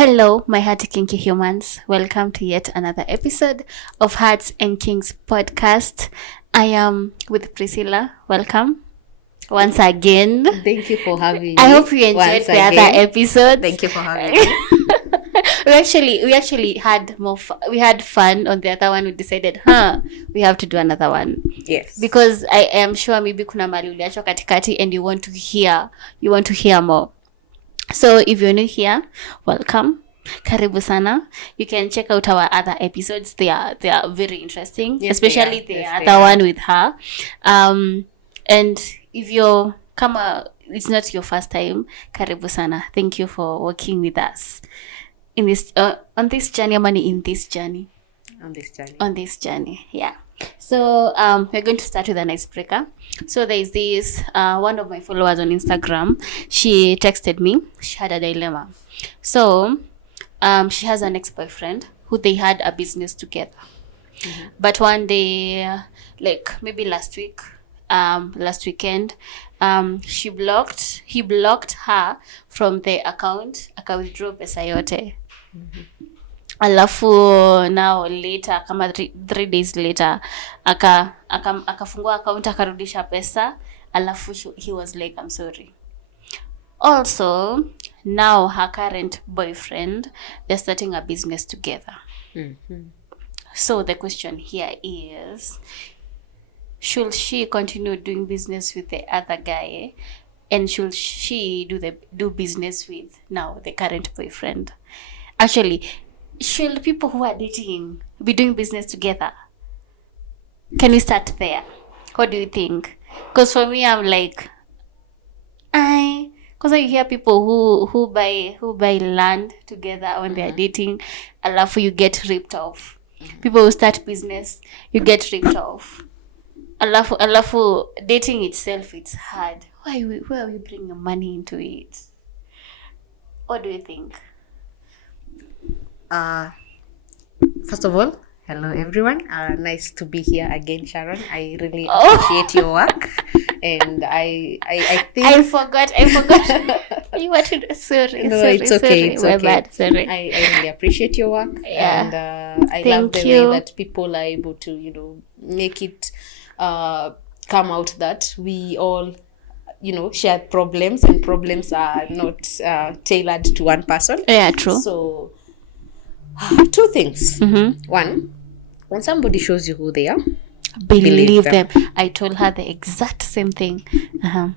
Hello, my hearty kinky humans. Welcome to yet another episode of Hearts and Kinks podcast. I am with Priscilla. Welcome once again. Thank you for having me. I hope you enjoyed the other episodes. Thank you for having me. we actually had more. We had fun on the other one. We decided, we have to do another one. Yes. Because I am sure maybe kuna mali uliachwa katikati and you want to hear more. So if you're new here, welcome. Karibu sana. You can check out our other episodes. They are very interesting, yes, especially the other one with her. And if you're it's not your first time, karibu sana. Thank you for working with us in this on this journey. Yeah. So we're going to start with an icebreaker. So there is this one of my followers on Instagram. She texted me. She had a dilemma. So she has an ex-boyfriend who they had a business together. Mm-hmm. But one day, like maybe last weekend, he blocked her from the account. Aka-withdraw pesa yote. Mm-hmm. Alafu now later kama 3 days later akafungua account akarudisha pesa. Alafu he was like, I'm sorry. Also, now her current boyfriend, they're starting a business together. Mm-hmm. So the question here is, should she continue doing business with the other guy, and should she do business with now the current boyfriend? Actually, should people who are dating be doing business together? Can we start there? What do you think? Because for me, I'm like, because I hear people who buy land together when they are dating, alafu you get ripped off. People who start business, you get ripped off. Alafu dating itself, it's hard. Why are we bringing money into it? What do you think? First of all, hello everyone. Nice to be here again, Sharon. I really appreciate your work, and I think I forgot. You wanted to sorry. No, sorry, it's okay. Sorry. It's okay. Bad. Sorry. I really appreciate your work, yeah. And I love the way that people are able to make it come out that we all share problems, and problems are not tailored to one person. Yeah, true. So 2 things. Mm-hmm. 1, when somebody shows you who they are, believe them. I told her the exact same thing.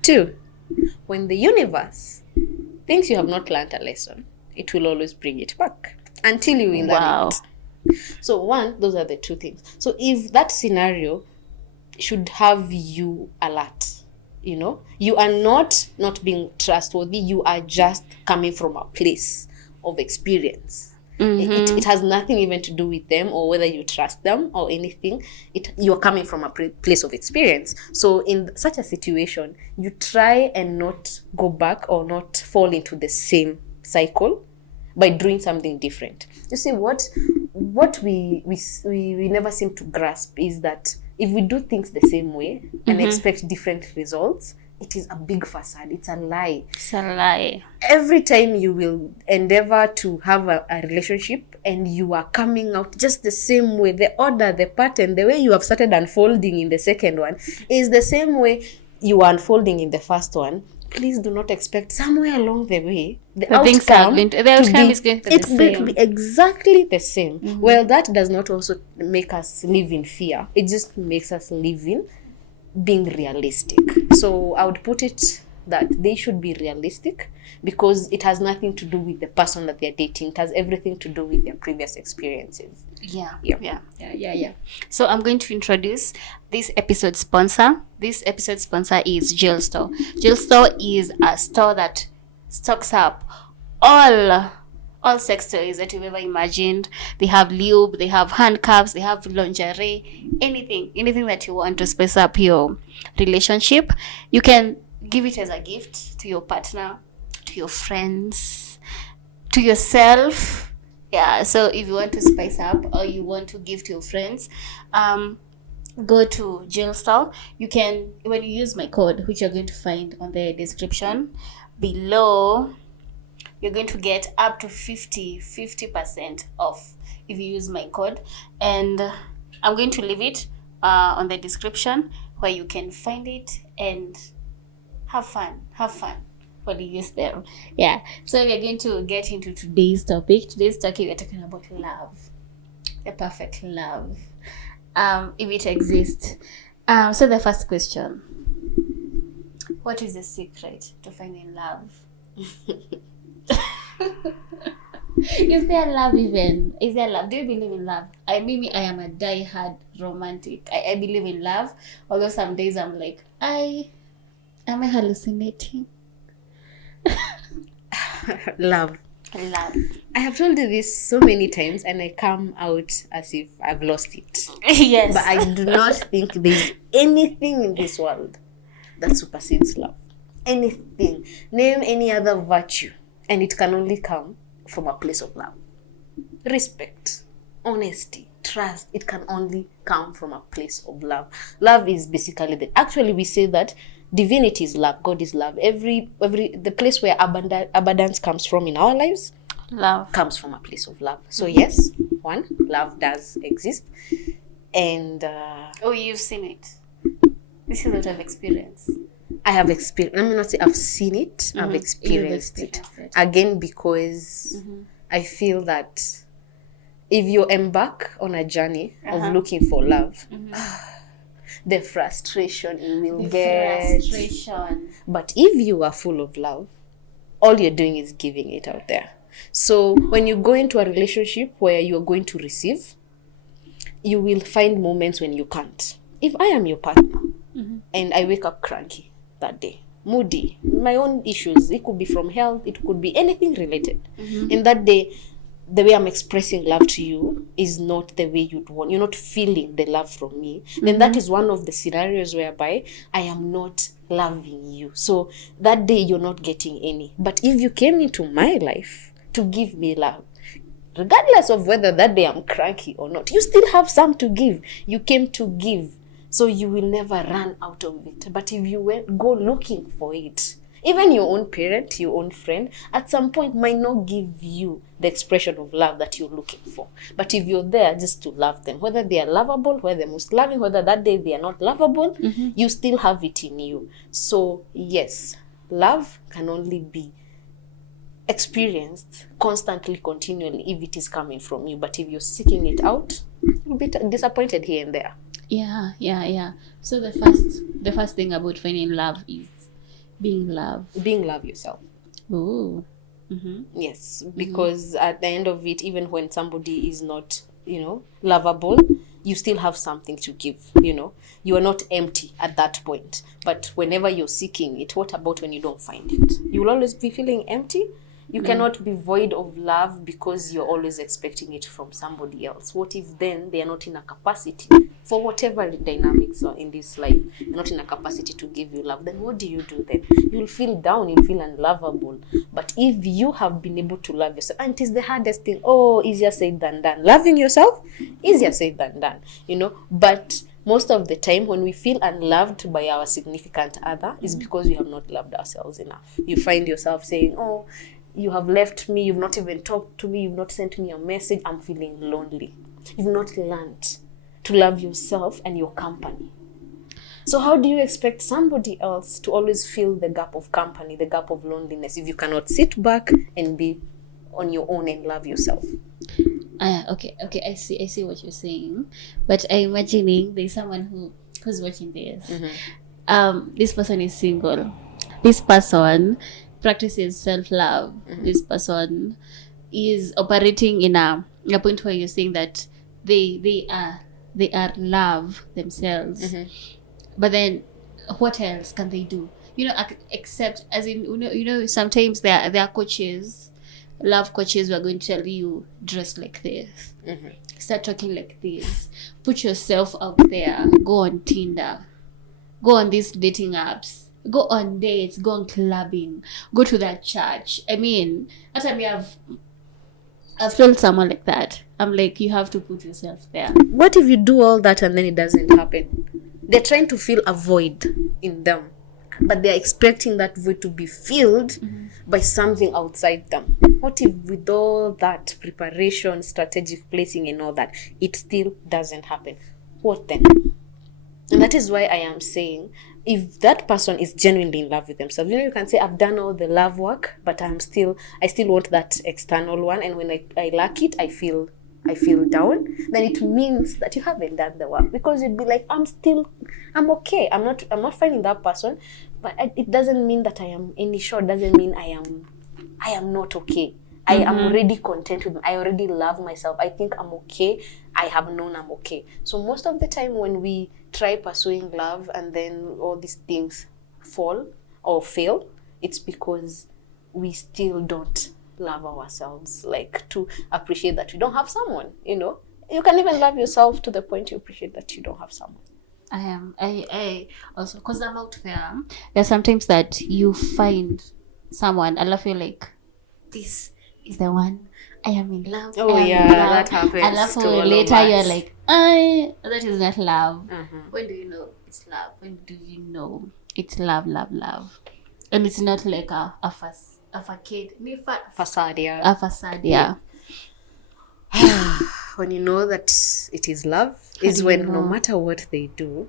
2, when the universe thinks you have not learned a lesson, it will always bring it back until you learn it. So 1, those are the 2 things. So if that scenario should have you alert, you are not being trustworthy, you are just coming from a place of experience. Mm-hmm. It has nothing even to do with them or whether you trust them or anything. You're coming from a place of experience. So in such a situation, you try and not go back or not fall into the same cycle by doing something different. You see, what we never seem to grasp is that if we do things the same way and expect different results, it is a big facade. It's a lie. Every time you will endeavor to have a relationship and you are coming out just the same way, the order, the pattern, the way you have started unfolding in the second one is the same way you are unfolding in the first one. Please do not expect somewhere along the way the outcome is going to be exactly the same. Mm-hmm. Well, that does not also make us live in fear. It just makes us live in being realistic. So I would put it that they should be realistic, because it has nothing to do with the person that they're dating. It has everything to do with their previous experiences. Yeah. So I'm going to introduce this episode sponsor. This episode sponsor is Jail Store. Jail Store is a store that stocks up all sex toys that you've ever imagined. They have lube, they have handcuffs, they have lingerie, anything that you want to spice up your relationship. You can give it as a gift to your partner, to your friends, to yourself. Yeah, so if you want to spice up or you want to give to your friends, go to Jail Store. You can, when you use my code, which you're going to find on the description below, you're going to get up to 50% off if you use my code. And I'm going to leave it on the description where you can find it and have fun while you use them. Yeah. So we're going to get into today's topic. Today's topic, we're talking about love. A perfect love. If it exists. So the first question. What is the secret to finding love? Is there love even? Is there love? Do you believe in love? I am a die-hard romantic. I believe in love. Although some days I'm like, am I hallucinating? Love. I have told you this so many times and I come out as if I've lost it. Yes. But I do not think there's anything in this world that supersedes love. Anything. Name any other virtue and it can only come from a place of love. Respect, honesty, trust, it can only come from a place of love. Love is basically actually we say that divinity is love, God is love. The place where abundance comes from in our lives, love comes from a place of love. So yes, one, love does exist. And you've seen it. This is what I've experienced. I have experienced. Let me not say I've seen it. I've experienced it. Again, because I feel that if you embark on a journey of looking for love, the frustration you will get. But if you are full of love, all you're doing is giving it out there. So when you go into a relationship where you're going to receive, you will find moments when you can't. If I am your partner and I wake up cranky that day, moody, my own issues, it could be from health, it could be anything related. And that day, the way I'm expressing love to you is not the way you'd want. You're not feeling the love from me. Then that is one of the scenarios whereby I am not loving you. So that day you're not getting any. But if you came into my life to give me love, regardless of whether that day I'm cranky or not, you still have some to give. You came to give. So you will never run out of it. But if you go looking for it, even your own parent, your own friend, at some point might not give you the expression of love that you're looking for. But if you're there just to love them, whether they are lovable, whether they're most loving, whether that day they are not lovable, you still have it in you. So yes, love can only be experienced constantly, continually, if it is coming from you. But if you're seeking it out, you'll be disappointed here and there. Yeah. So the first thing about finding love is being love yourself. Oh. Yes, because at the end of it, even when somebody is not, lovable, you still have something to give. You are not empty at that point. But whenever you're seeking it, what about when you don't find it? You will always be feeling empty. You cannot be void of love because you're always expecting it from somebody else. What if then they are not in a capacity, for whatever dynamics are in this life, they're not in a capacity to give you love? Then what do you do then? You'll feel down, you'll feel unlovable. But if you have been able to love yourself, and it is the hardest thing, easier said than done. Loving yourself, easier said than done, But most of the time when we feel unloved by our significant other is because we have not loved ourselves enough. You find yourself saying, you have left me, you've not even talked to me, you've not sent me a message, I'm feeling lonely. You've not learned to love yourself and your company. So how do you expect somebody else to always fill the gap of company, the gap of loneliness, if you cannot sit back and be on your own and love yourself? Okay, I see what you're saying. But I'm imagining there's someone who's watching this. This person is single. This person practices self-love. This person is operating in a point where you're saying that they are love themselves. But then what else can they do? Except, as in, sometimes there are coaches, love coaches who are going to tell you, dress like this, start talking like this, put yourself out there, go on Tinder, go on these dating apps, go on dates, go on clubbing, go to that church. I mean, I've told someone like that. I'm like, you have to put yourself there. What if you do all that and then it doesn't happen? They're trying to fill a void in them. but they're expecting that void to be filled by something outside them. What if with all that preparation, strategic placing and all that, it still doesn't happen? What then? And that is why I am saying, if that person is genuinely in love with themselves, you can say, I've done all the love work, but I still want that external one, and when I lack it, I feel down. Then it means that you haven't done the work, because you'd be like, I'm okay. I'm not finding that person, but it doesn't mean that I am any short. Doesn't mean I am not okay. I am already content with me. I already love myself. I think I'm okay. I have known I'm okay. So most of the time when we try pursuing love and then all these things fall or fail, it's because we still don't love ourselves, like to appreciate that we don't have someone. You can even love yourself to the point you appreciate that you don't have someone. I also, because I'm out there's sometimes that you find someone and I feel like this is the one, I am in love. Oh yeah, that happens. And after later you're like, that is not love. When do you know it's love? When do you know it's love? And it's not like a facade. A facade, yeah. When you know that it is love, is when no matter what they do,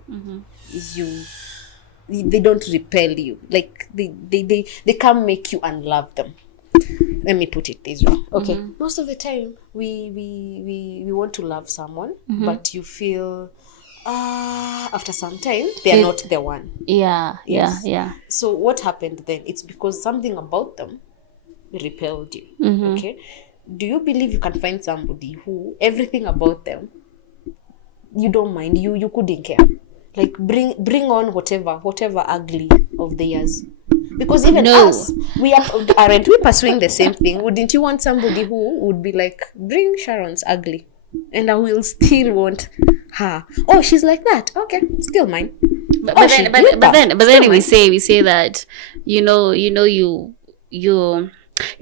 they don't repel you. Like they can't make you unlove them. Let me put it this way. Okay. Most of the time we want to love someone, but you feel after some time they are not the one. Yeah. So what happened then? It's because something about them repelled you. Okay. Do you believe you can find somebody who everything about them you don't mind, you couldn't care? Like bring on whatever ugly of theirs. Because even us, aren't we pursuing the same thing? Wouldn't you want somebody who would be like, bring Sharon's ugly, and I will still want her? Oh, she's like that. Okay, still mine. But then we say that you're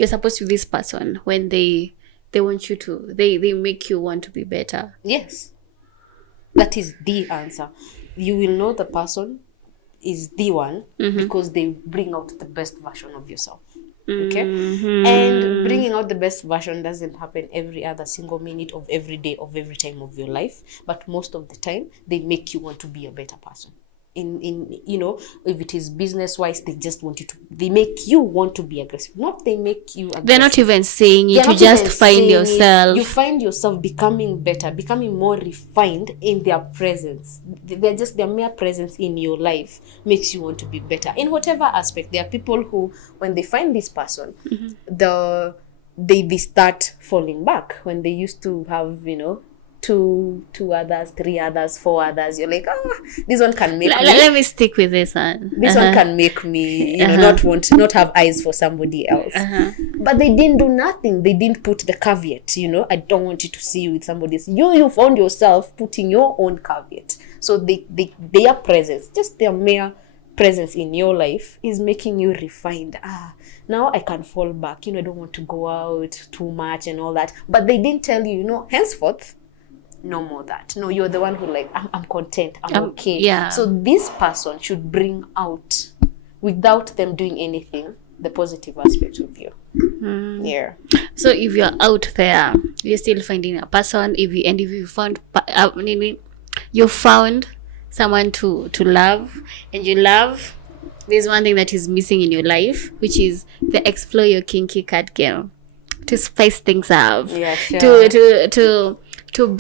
supposed to be this person when they want you to, they make you want to be better. Yes, that is the answer. You will know the person is the one because they bring out the best version of yourself. Okay? And bringing out the best version doesn't happen every other single minute of every day of every time of your life, but most of the time they make you want to be a better person. In if it is business wise, they make you want to be aggressive. Not they make you aggressive. They're not even saying you to just find yourself. You find yourself becoming better, becoming more refined in their presence. Their mere presence in your life makes you want to be better in whatever aspect. There are people who, when they find this person, they start falling back. When they used to have two others, three others, four others, you're like, this one can make me. Let me stick with this one. This one can make me, not have eyes for somebody else. But they didn't do nothing. They didn't put the caveat, I don't want you to see you with somebody else. You found yourself putting your own caveat. So their presence, just their mere presence in your life is making you refined. Now I can fall back. I don't want to go out too much and all that. But they didn't tell you, henceforth, no more that. No, you're the one who I'm content. I'm okay. Yeah. So this person should bring out, without them doing anything, the positive aspect of you. Yeah. So if you're out there, you're still finding a person. If you found you found someone to love, and you love, there's one thing that is missing in your life, which is the explore your kinky card game, to spice things up. Yeah, sure. To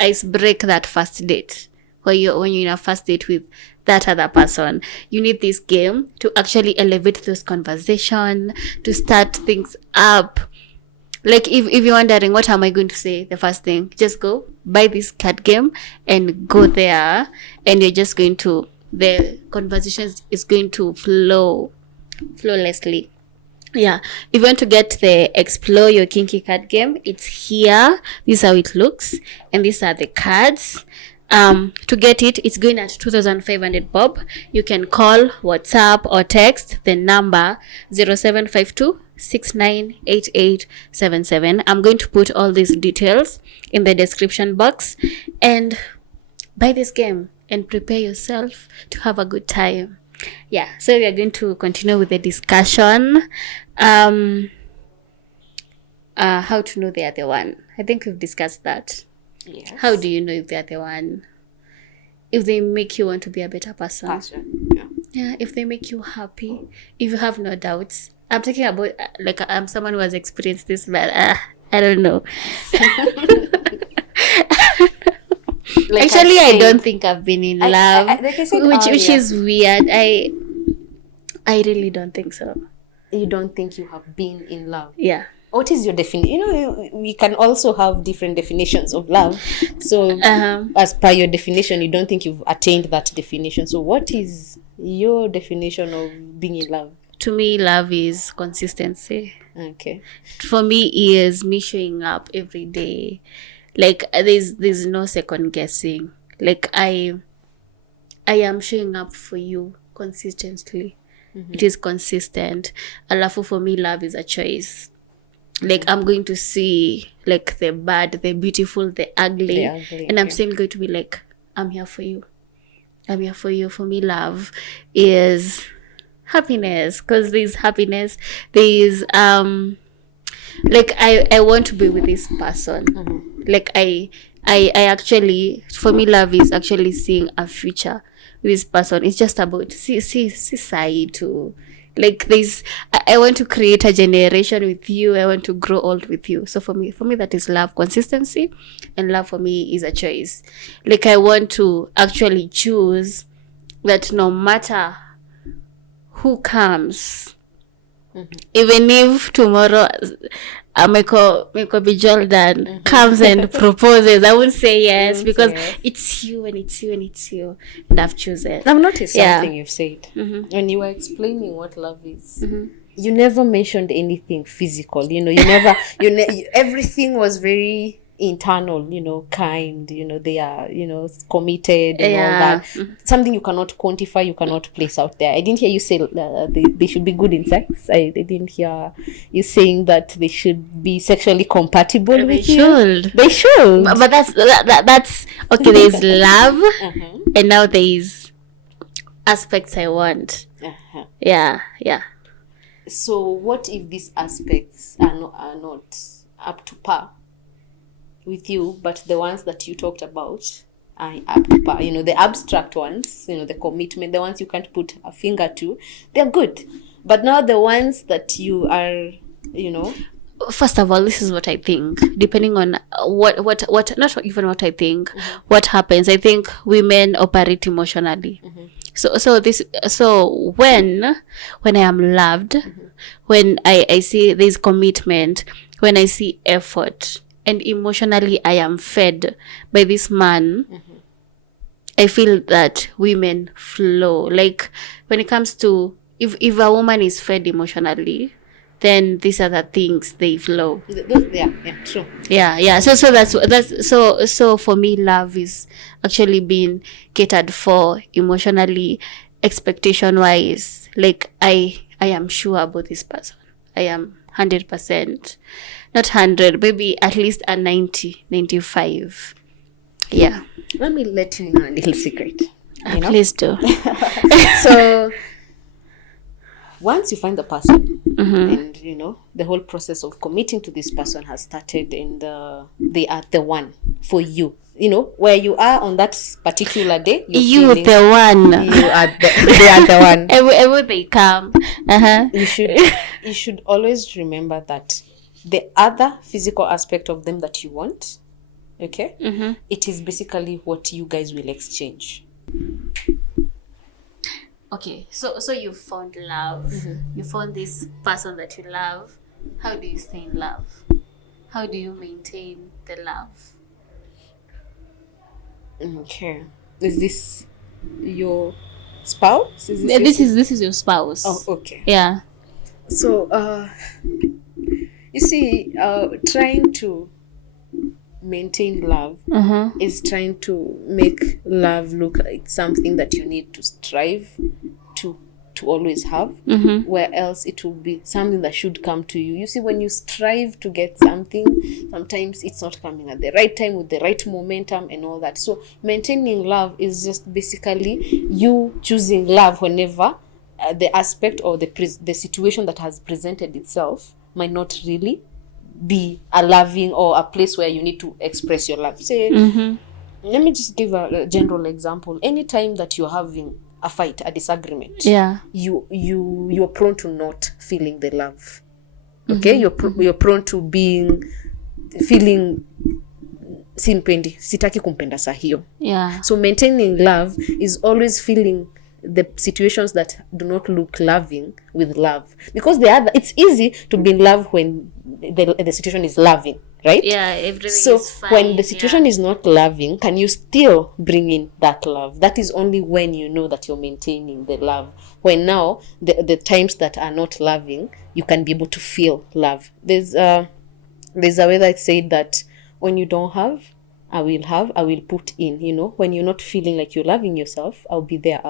ice break that first date, when you're in a first date with that other person. You need this game to actually elevate those conversation, to start things up. Like if you're wondering what am I going to say, the first thing, just go buy this card game and go there, and you're just going to, the conversations is going to flow flawlessly. Yeah, if you want to get the explore your kinky card game, it's here. This is how it looks, and these are the cards. To get it, it's going at 2,500 bob. You can call, WhatsApp, or text the number 0752 698877. I'm going to put all these details in the description box, and buy this game and prepare yourself to have a good time. Yeah, so we are going to continue with the discussion. How to know they are the one. I think we've discussed that. Yes. How do you know if they are the one? If they make you want to be a better person. Yeah. Yeah, if they make you happy, if you have no doubts. I'm talking about like I'm someone who has experienced this, but I don't know. Like Actually, I don't think I've been in love, like I said which earlier, is weird. I really don't think so. you don't think you have been in love. Yeah. What is your definition? You know, we can also have different definitions of love. So, as per your definition, you don't think you've attained that definition. So, what is your definition of being in love? To me, love is consistency. Okay. For me, is me showing up every day. Like there's no second guessing. Like I am showing up for you consistently. It is consistent. Alafu, for me, love is a choice. Like I'm going to see like the bad, the beautiful, the ugly, and I'm still going to be like, I'm here for you. I'm here for you. For me, love is happiness, because there's happiness. There's like I want to be with this person. Like I actually, for me, love is actually seeing a future with this person. It's just about see side to. Like this, I want to create a generation with you. I want to grow old with you. So for me, that is love, consistency, and love for me is a choice. Like I want to actually choose that no matter who comes, even if tomorrow Michael B. Jordan comes and proposes, I won't say yes, because it's you and it's you and it's you, and I've chosen. I've noticed something you've said when you were explaining what love is. You never mentioned anything physical. You know, you never. Everything was very internal. You know, kind. You know, they are. You know, committed and all that. Something you cannot quantify, you cannot place out there. I didn't hear you say they should be good in sex. I didn't hear you saying that they should be sexually compatible. They should. But that's okay. There's love, and now there's aspects I want. Yeah. So what if these aspects are not up to par with you, but the ones that you talked about are up to par? You know, the abstract ones, you know, the commitment, the ones you can't put a finger to, they're good. But now the ones that you are, you know... First of all, this is what I think. Depending on what not even what I think, what happens. I think women operate emotionally. So when I am loved, when I see there's commitment, when I see effort, and emotionally I am fed by this man, I feel that women flow. Like when it comes to if a woman is fed emotionally, then these are the things they flow. Yeah, true. Yeah. So that's so for me, love is actually being catered for emotionally, expectation wise. Like I am sure about this person. I am 100%, not 100, maybe at least a 90, 95. Yeah. Let me let you know a little secret. Please do. So once you find the person, and you know the whole process of committing to this person has started, and they are the one for you. You know where you are on that particular day. You are the one. They are the one. Every they come. You should always remember that the other physical aspect of them that you want, okay, it is basically what you guys will exchange. Okay, so you found love. You found this person that you love. How do you stay in love? How do you maintain the love? Okay. Is this your spouse? This is your spouse. Oh, okay. Yeah. So, you see, trying to maintain love is trying to make love look like something that you need to strive to to always have, where else it will be something that should come to you. You see, when you strive to get something, sometimes it's not coming at the right time with the right momentum and all that. So maintaining love is just basically you choosing love whenever the aspect or the situation that has presented itself might not really be a loving or a place where you need to express your love. Say, let me just give a general example. Anytime that you're having a fight, a disagreement, you're prone to not feeling the love. Okay, you're prone to feeling simpendi, sitaki kumpenda saa hiyo. So maintaining love is always feeling the situations that do not look loving with love, because it's easy to be in love when the situation is loving, right? Everything so is fine. When the situation is not loving, can you still bring in that love? That is only when you know that you're maintaining the love. When now the times that are not loving, you can be able to feel love. There's a way that said that when you don't have, I will put in. When you're not feeling like you're loving yourself, I'll be there.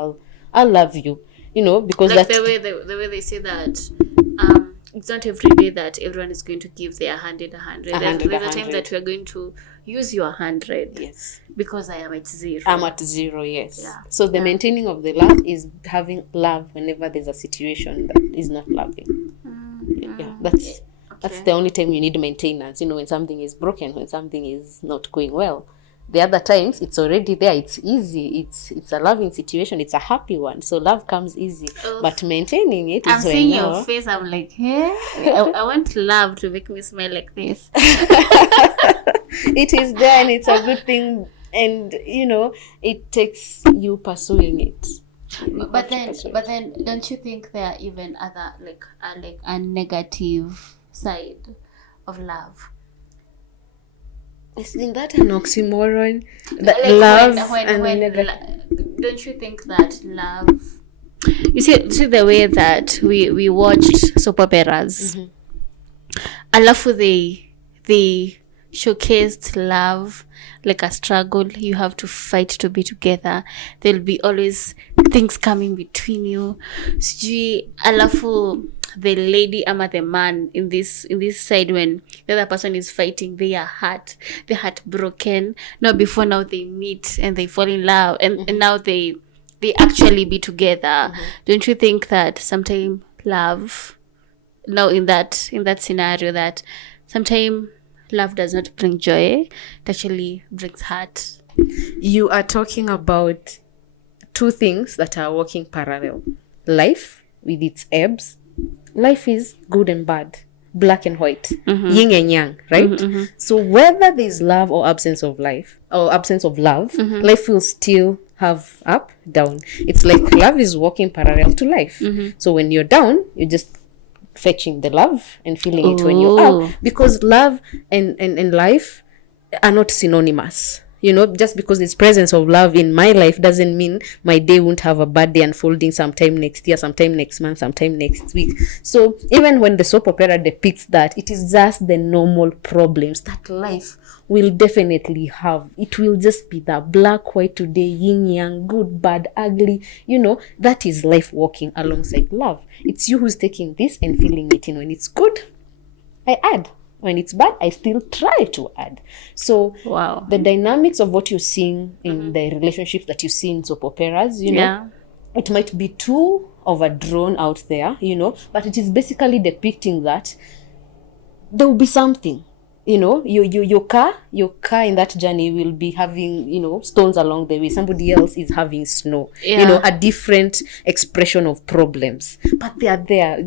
I'll love you, because like that the way they say that it's not every day that everyone is going to give their 100. There's a time that we're going to use your 100. Yes. Because I am at 0. I'm at 0, yes. Yeah. So the maintaining of the love is having love whenever there's a situation that is not loving. Yeah, that's the only time you need maintenance. When something is broken, when something is not going well. The other times, it's already there. It's easy. It's a loving situation. It's a happy one. So love comes easy. But maintaining it is when I'm seeing your face. I'm like, hey, I want love to make me smile like this. It is there, and it's a good thing. And it takes you pursuing it. But then, don't you think there are even other like a negative side of love? Isn't that an oxymoron? That like love don't you think that love? You see the way that we watched soap operas. Alafu they showcased love like a struggle. You have to fight to be together. There'll be always things coming between you. Sijui alafu the lady ama the man in this side, when the other person is fighting, they are heartbroken. Now they meet and they fall in love, and now they actually be together. Don't you think that sometimes love, now in that scenario, that sometimes love does not bring joy, it actually brings hurt? You are talking about two things that are working parallel. Life with its ebbs. Life is good and bad, black and white, yin and yang, right? So whether there's love or absence of life or absence of love, life will still have up, down. It's like love is working parallel to life. So when you're down, you're just fetching the love and feeling it when you're up, because love and life are not synonymous. Just because there's presence of love in my life doesn't mean my day won't have a bad day unfolding sometime next year, sometime next month, sometime next week. So even when the soap opera depicts that, it is just the normal problems that life will definitely have. It will just be the black, white today, yin, yang, good, bad, ugly. That is life walking alongside love. It's you who's taking this and feeling it in. When it's good, I add. When it's bad, I still try to add. So the dynamics of what you're seeing in the relationships that you see in soap operas, it might be too overdrawn out there, but it is basically depicting that there will be something. Your car in that journey will be having, stones along the way. Somebody else is having snow, a different expression of problems. But they are there.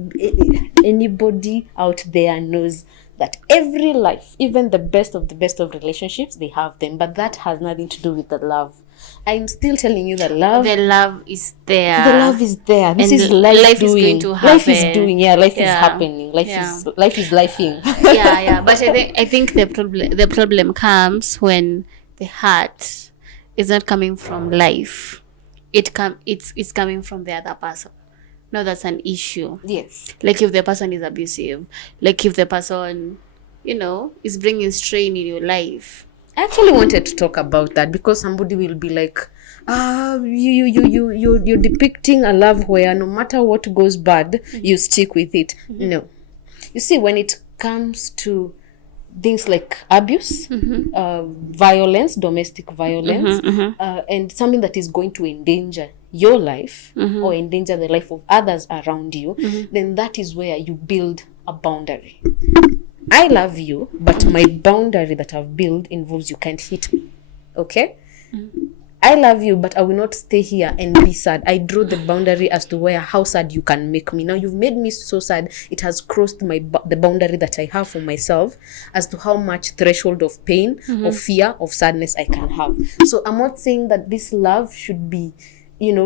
Anybody out there knows that every life, even the best of relationships, they have them. But that has nothing to do with the love. I'm still telling you that the love is there. The love is there. This is life doing. Is going to happen. Life is doing. Life is happening. Life is lifing. But I think the problem comes when the heart is not coming from life. It's coming from the other person. Now that's an issue. Yes. Like if the person is abusive, like if the person, is bringing strain in your life, I actually wanted to talk about that because somebody will be like, you're depicting a love where no matter what goes bad, you stick with it. No. You see, when it comes to things like abuse, violence, domestic violence, and something that is going to endanger your life or endanger the life of others around you, then that is where you build a boundary. I love you, but my boundary that I've built involves you can't hit me. Okay? I love you, but I will not stay here and be sad. I drew the boundary as to how sad you can make me. Now you've made me so sad. It has crossed the boundary that I have for myself as to how much threshold of pain, of fear, of sadness I can have. So I'm not saying that this love should be,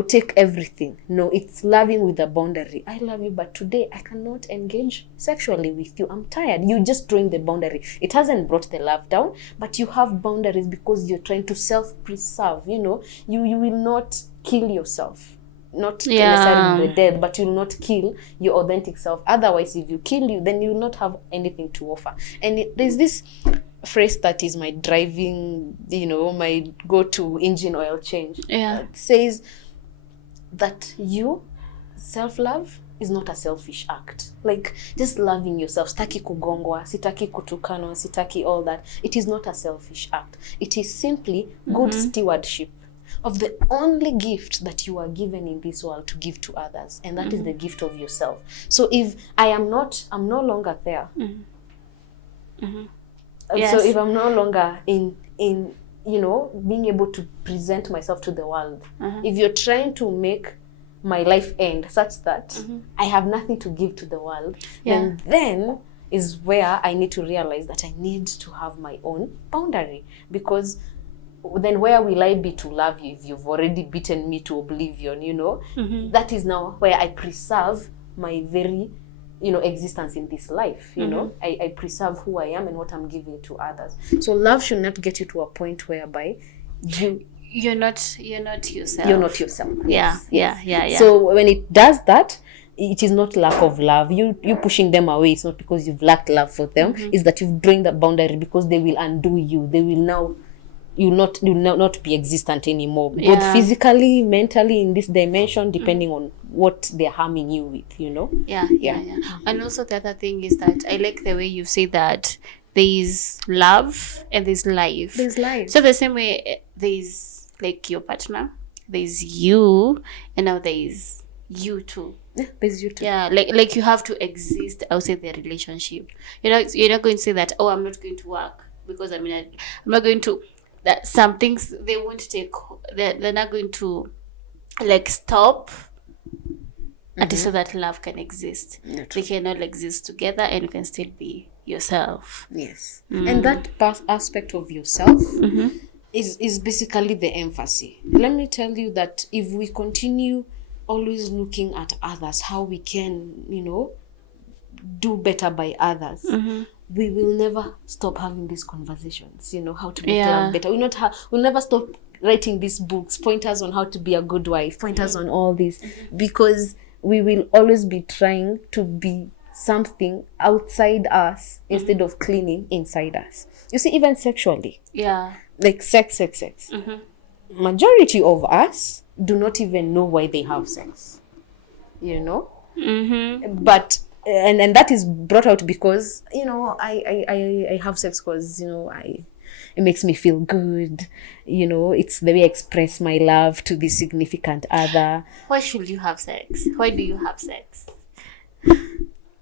take everything. No, it's loving with a boundary. I love you, but today I cannot engage sexually with you. I'm tired. You're just drawing the boundary. It hasn't brought the love down, but you have boundaries because you're trying to self-preserve. You will not kill yourself. Not necessarily the dead, but you will not kill your authentic self. Otherwise, if you kill you, then you will not have anything to offer. And there's this phrase that is my driving, my go-to engine oil change. It says that self-love is not a selfish act. Like, just loving yourself. Sitaki kugongwa, sitaki kutukanwa, sitaki all that. It is not a selfish act. It is simply good stewardship of the only gift that you are given in this world to give to others. And that is the gift of yourself. So if I'm no longer there. Yes. So if I'm no longer in being able to present myself to the world, if you're trying to make my life end such that I have nothing to give to the world, then is where I need to realize that I need to have my own boundary. Because then where will I be to love you if you've already beaten me to oblivion, That is now where I preserve my very existence in this life. I preserve who I am and what I'm giving to others. So love should not get you to a point whereby you're not yourself. You're not yourself. Yeah. So when it does that, it is not lack of love. You pushing them away. It's not because you've lacked love for them. It's that you've drained the boundary because they will undo you. They will now you'll not be existent anymore, both physically, mentally, in this dimension, depending on what they're harming you with, Yeah. And also the other thing is that I like the way you say that there's love and there's life. There's life. So the same way there's like your partner, there's you, and now there's you too. Yeah, there's you too. Yeah, like you have to exist outside the relationship. You're not going to say that, I'm not going to work because I'm not going to. That some things they won't take. They're not going to stop until so that love can exist. They can all exist together, and you can still be yourself. Yes, and that aspect of yourself is basically the emphasis. Let me tell you that if we continue always looking at others, how we can, do better by others, we will never stop having these conversations, how to make love better. We'll never stop writing these books, pointers on how to be a good wife, pointers on all this, because we will always be trying to be something outside us instead of cleaning inside us. You see, even sexually. Yeah. Like sex. Majority of us do not even know why they have sex. But and that is brought out because I have sex because it makes me feel good. It's the way I express my love to this significant other. Why should you have sex? Why do you have sex?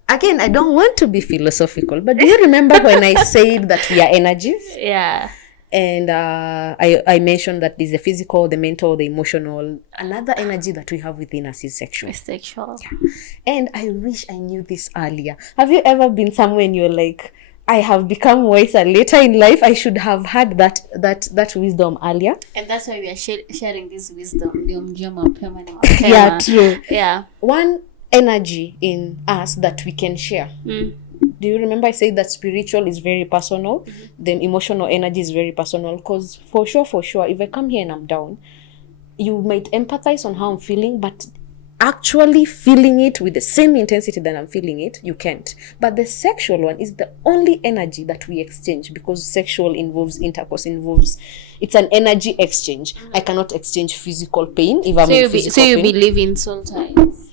Again, I don't want to be philosophical, but do you remember when I said that we are energies? Yeah. And I mentioned that there's the physical, the mental, the emotional. Another energy that we have within us is sexual. Sexual. Yeah. And I wish I knew this earlier. Have you ever been somewhere and you're like, I have become wiser later in life? I should have had that wisdom earlier. And that's why we are sharing this wisdom. Yeah, true. Yeah. One energy in us that we can share. Do you remember I said that spiritual is very personal? The emotional energy is very personal. Because for sure, if I come here and I'm down, you might empathize on how I'm feeling, but actually feeling it with the same intensity that I'm feeling it, you can't. But the sexual one is the only energy that we exchange, because sexual involves intercourse, it's an energy exchange. I cannot exchange physical pain if I'm in physical pain. So you believe in soul ties?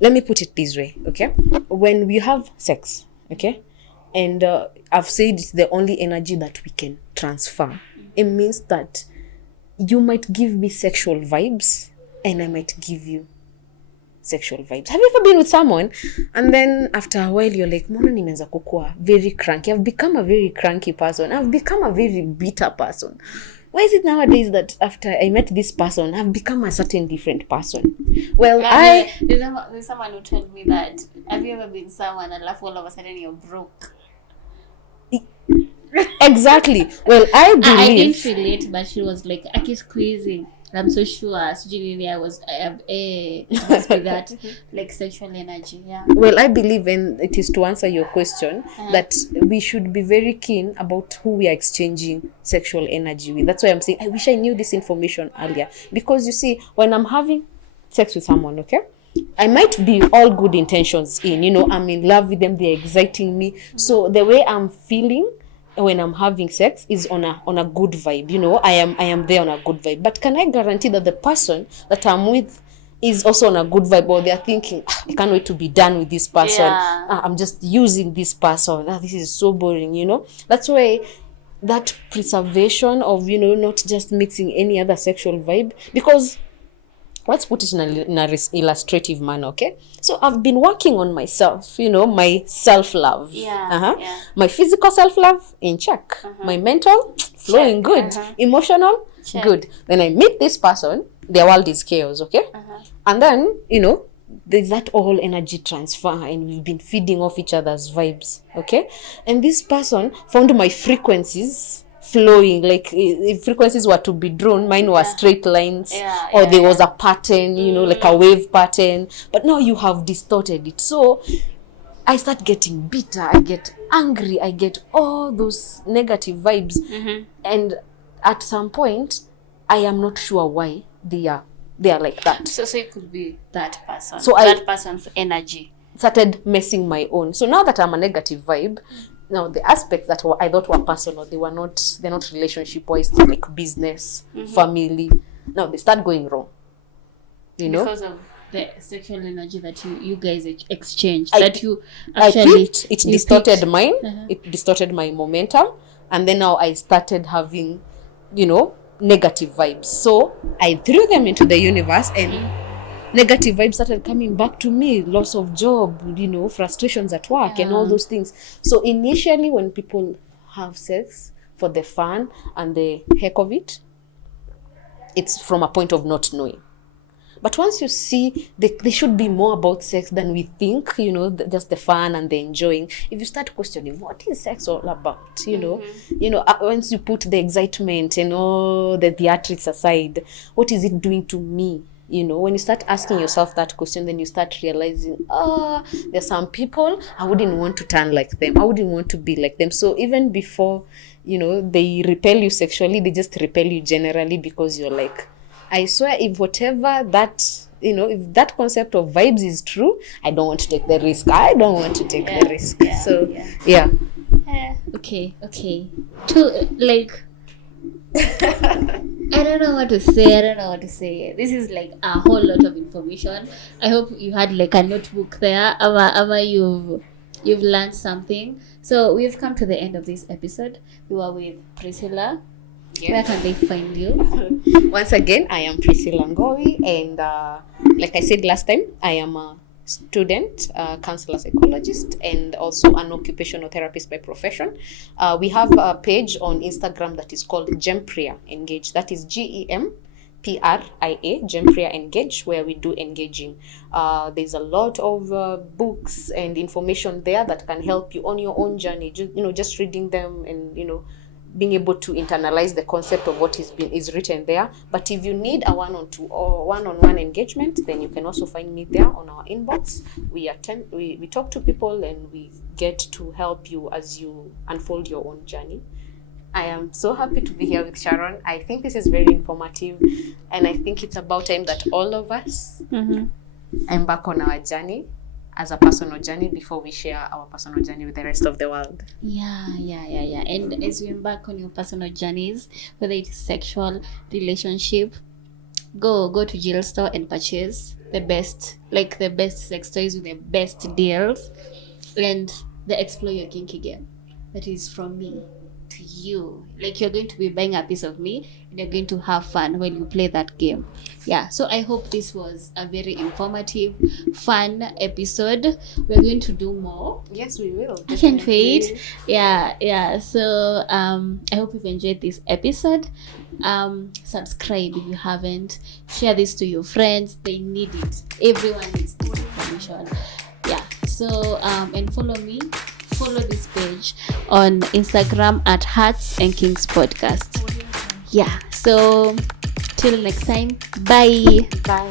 Let me put it this way, okay? When we have sex, okay, and I've said it's the only energy that we can transfer. It means that you might give me sexual vibes and I might give you sexual vibes. Have you ever been with someone and then after a while you're like, mbona nimeanza kukua very cranky? I've become a very cranky person. I've become a very bitter person. Why is it nowadays that after I met this person, I've become a certain different person? Well, there's someone who told me that, have you ever been someone and all of a sudden you're broke? Exactly. Well, I believe... I didn't relate, but she was like, Aki squeezing. I'm so sure. I must be that, like sexual energy, yeah. Well, I believe, and it is to answer your question, that we should be very keen about who we are exchanging sexual energy with. That's why I'm saying, I wish I knew this information earlier. Because you see, when I'm having sex with someone, okay, I might be all good intentions in, I'm in love with them, they're exciting me. So the way I'm feeling when I'm having sex is on a good vibe, I am there on a good vibe. But can I guarantee that the person that I'm with is also on a good vibe, or they're thinking, I can't wait to be done with this person. Yeah. I'm just using this person. This is so boring, That's why that preservation of, not just mixing any other sexual vibe, because let's put it in a illustrative manner, okay? So I've been working on myself, my self-love. Yeah, My physical self-love, in check. My mental, flowing good. Emotional, good. Then I meet this person, their world is chaos, okay? And then, there's that all energy transfer, and we've been feeding off each other's vibes, okay? And this person found my frequencies flowing, like if frequencies were to be drawn, mine were straight lines, or there was a pattern, like a wave pattern, but now you have distorted it. So I start getting bitter, I get angry, I get all those negative vibes, and at some point I am not sure why they are like that. So it could be that person, so that person's energy started messing my own. So now that I'm a negative vibe, now the aspects that I thought were personal, they're not relationship wise, like business, family. Now they start going wrong, because of the sexual energy that you guys exchange. It distorted mine. It distorted my momentum, and then now I started having, negative vibes. So I threw them into the universe, and negative vibes started coming back to me. Loss of job, frustrations at work, and all those things. So initially, when people have sex for the fun and the heck of it, it's from a point of not knowing. But once you see they should be more about sex than we think, just the fun and the enjoying. If you start questioning, what is sex all about? Once you put the excitement and all the theatrics aside, what is it doing to me? When you start asking yourself that question, then you start realizing, there's some people I wouldn't want to turn like them. I wouldn't want to be like them. So even before, they repel you sexually, they just repel you generally, because you're like, I swear, if whatever that, if that concept of vibes is true, I don't want to take the risk. I don't want to take the risk. Okay. I don't know what to say. This is like a whole lot of information. I hope you had like a notebook there. Ama you've learned something. So we've come to the end of this episode. We were with Priscilla. Where can they find you? Once again, I am Priscilla NGOWI, and like I said last time, I am a student, counselor psychologist, and also an occupational therapist by profession. We have a page on Instagram that is called Gempria Engage. That is GEMPRIA, Gempria Engage, where we do engaging. There's a lot of books and information there that can help you on your own journey. Just reading them and being able to internalize the concept of what is written there. But if you need a one-on-two or one-on-one engagement, then you can also find me there on our inbox. We talk to people, and we get to help you as you unfold your own journey. I am so happy to be here with Sharon. I think this is very informative, and I think it's about time that all of us embark on our journey as a personal journey before we share our personal journey with the rest of the world. Yeah. And as you embark on your personal journeys, whether it's sexual, relationship, go to Jill store and purchase the best sex toys with the best deals, and the explore your kinky game. That is from me to you. Like, you're going to be buying a piece of me, and you're going to have fun when you play that game. Yeah, so I hope this was a very informative, fun episode. We're going to do more. Yes, we will. I can't wait. Yeah. So I hope you've enjoyed this episode. Subscribe if you haven't. Share this to your friends. They need it. Everyone needs this information. Yeah. So and follow me. Follow this page on Instagram at Hearts and Kinks Podcast. Yeah. So till next time. Bye. Bye.